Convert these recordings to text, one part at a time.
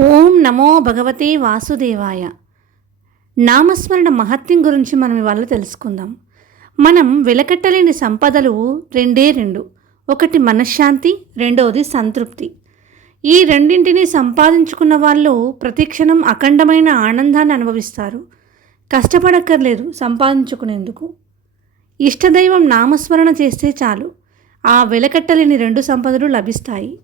ఓం నమో భగవతే వాసుదేవాయ. నామస్మరణ మహత్యం గురించి మనం ఇవాళ తెలుసుకుందాం. మనం వెలకట్టలేని సంపదలు రెండే రెండు. ఒకటి మనశ్శాంతి రెండవది సంతృప్తి. ఈ రెండింటిని సంపాదించుకున్న వాళ్ళు ప్రతిక్షణం అఖండమైన ఆనందాన్ని అనుభవిస్తారు. కష్టపడక్కర్లేదు సంపాదించుకునేందుకు. ఇష్టదైవం నామస్మరణ చేస్తే చాలు. ఆ వెలకట్టలేని రెండు సంపదలు లభిస్తాయి.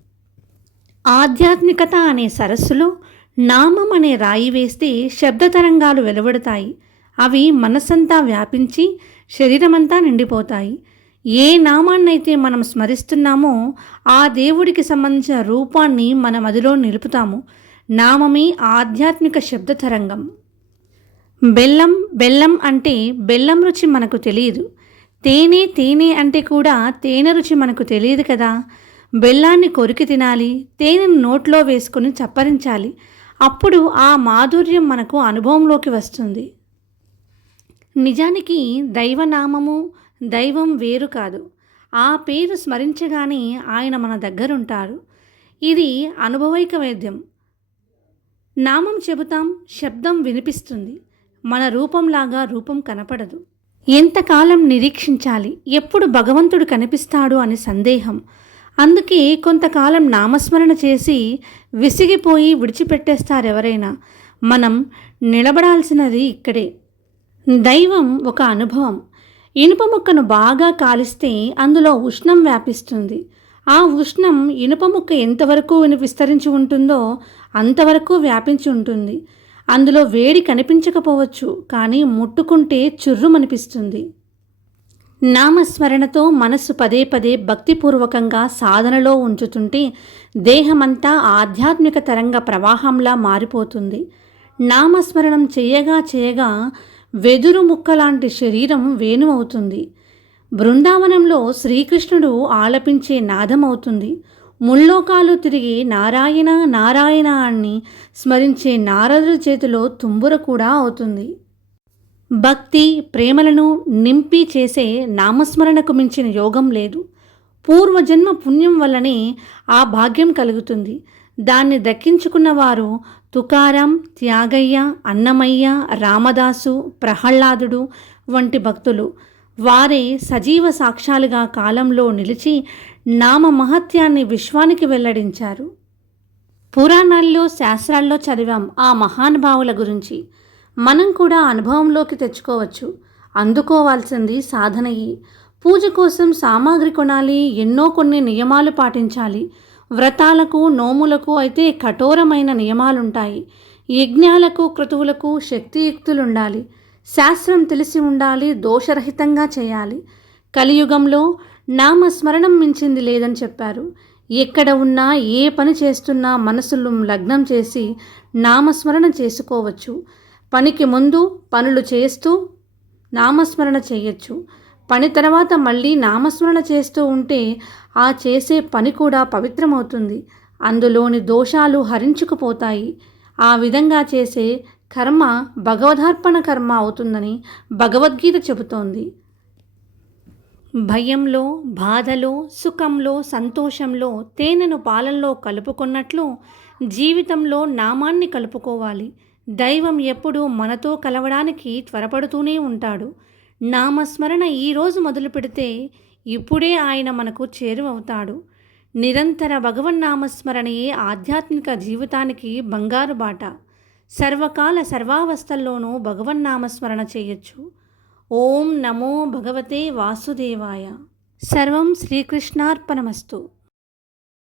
ఆధ్యాత్మికత అనే సరస్సులో నామం అనే రాయి వేస్తే శబ్ద తరంగాలు వెలువడతాయి. అవి మనసంతా వ్యాపించి శరీరమంతా నిండిపోతాయి. ఏ నామాన్నైతే మనం స్మరిస్తున్నామో ఆ దేవుడికి సంబంధించిన రూపాన్ని మన మదిలో నిలుపుతాము. నామమే ఆధ్యాత్మిక శబ్ద తరంగం. బెల్లం బెల్లం అంటే బెల్లం రుచి మనకు తెలియదు. తేనె తేనె అంటే కూడా తేనె రుచి మనకు తెలియదు కదా. బెల్లాన్ని కొరికి తినాలి తేనెను నోట్లో వేసుకొని చప్పరించాలి. అప్పుడు ఆ మాధుర్యం మనకు అనుభవంలోకి వస్తుంది. నిజానికి దైవనామము దైవం వేరు కాదు. ఆ పేరు స్మరించగానే ఆయన మన దగ్గరుంటారు ఇది అనుభవైక వైద్యం. నామం చెబుతాం శబ్దం వినిపిస్తుంది. మన రూపంలాగా రూపం కనపడదు. ఎంతకాలం నిరీక్షించాలి? ఎప్పుడు భగవంతుడు కనిపిస్తాడు అని సందేహం. అందుకే కొంతకాలం నామస్మరణ చేసి విసిగిపోయి విడిచిపెట్టేస్తారు ఎవరైనా మనం నిలబడాల్సినది ఇక్కడే. దైవం ఒక అనుభవం. ఇనుప ముక్కను బాగా కాలిస్తే అందులో ఉష్ణం వ్యాపిస్తుంది. ఆ ఉష్ణం ఇనుప ముక్క ఎంతవరకు విస్తరించి ఉంటుందో అంతవరకు వ్యాపించి ఉంటుంది. అందులో వేడి కనిపించకపోవచ్చు కానీ ముట్టుకుంటే చుర్రుమనిపిస్తుంది. నామస్మరణతో మనస్సు పదే పదే భక్తిపూర్వకంగా సాధనలో ఉంచుతుంటే దేహమంతా ఆధ్యాత్మిక తరంగ ప్రవాహంలా మారిపోతుంది. నామస్మరణం చేయగా చేయగా వెదురు ముక్క లాంటి శరీరం వేణువవుతుంది. బృందావనంలో శ్రీకృష్ణుడు ఆలపించే నాదమవుతుంది. ముల్లోకాలు తిరిగి నారాయణ నారాయణ అని స్మరించే నారదుల చేతిలో తుంబుర కూడా అవుతుంది. భక్తి ప్రేమలను నింపి చేసే నామస్మరణకు మించిన యోగం లేదు. పూర్వజన్మ పుణ్యం వల్లనే ఆ భాగ్యం కలుగుతుంది. దాన్ని దక్కించుకున్న వారు తుకారాం త్యాగయ్య అన్నమయ్య రామదాసు ప్రహ్లాదుడు వంటి భక్తులు. వారే సజీవ సాక్ష్యాలుగా కాలంలో నిలిచి నామ మహత్యాన్ని విశ్వానికి వెల్లడించారు. పురాణాల్లో శాస్త్రాల్లో చదివాం ఆ మహానుభావుల గురించి. మనం కూడా అనుభవంలోకి తెచ్చుకోవచ్చు. అందుకోవాల్సింది సాధనయి పూజ కోసం సామాగ్రి కొనాలి ఎన్నో కొన్ని నియమాలు పాటించాలి. వ్రతాలకు నోములకు అయితే కఠోరమైన నియమాలుంటాయి. యజ్ఞాలకు క్రతువులకు శక్తియుక్తులుండాలి. శాస్త్రం తెలిసి ఉండాలి దోషరహితంగా చేయాలి. కలియుగంలో నామస్మరణం మించింది లేదని చెప్పారు. ఎక్కడ ఉన్నా ఏ పని చేస్తున్నా మనసులు లగ్నం చేసి నామస్మరణ చేసుకోవచ్చు. పనికి ముందు పనులు చేస్తూ నామస్మరణ చేయొచ్చు. పని తర్వాత మళ్ళీ నామస్మరణ చేస్తూ ఉంటే ఆ చేసే పని కూడా పవిత్రమవుతుంది. అందులోని దోషాలు హరించుకుపోతాయి. ఆ విధంగా చేసే కర్మ భగవదార్పణ కర్మ అవుతుందని భగవద్గీత చెబుతోంది. భయంలో బాధలో సుఖంలో సంతోషంలో తేనెను పాలల్లో కలుపుకున్నట్లు జీవితంలో నామాన్ని కలుపుకోవాలి. దైవం ఎప్పుడూ మనతో కలవడానికి త్వరపడుతూనే ఉంటాడు. నామస్మరణ ఈరోజు మొదలు పెడితే ఇప్పుడే ఆయన మనకు చేరువవుతాడు. నిరంతర భగవన్నామస్మరణయే ఆధ్యాత్మిక జీవితానికి బంగారు బాట. సర్వకాల సర్వావస్థల్లోనూ భగవన్నామస్మరణ చేయొచ్చు. ఓం నమో భగవతే వాసుదేవాయ. సర్వం శ్రీకృష్ణార్పణమస్తు.